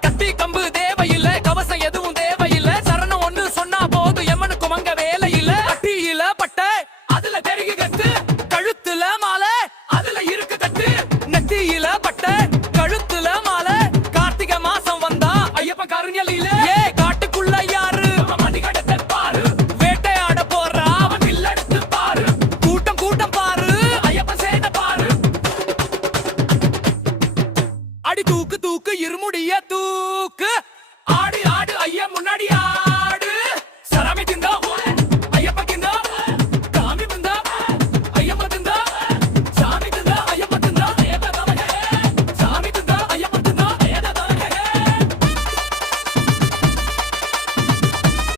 கத்தி கம்பு தேவையில்ல கவசம் எதுவும் தேவையில்ல. சரணம் ஒண்ணு சொன்னா போது எமனுக்கு மங்க வேலையில்ல அட்டியில பட்ட அதுல தெரிகி கத்து. அடி தூக்கு தூக்கு இருமுடிய தூ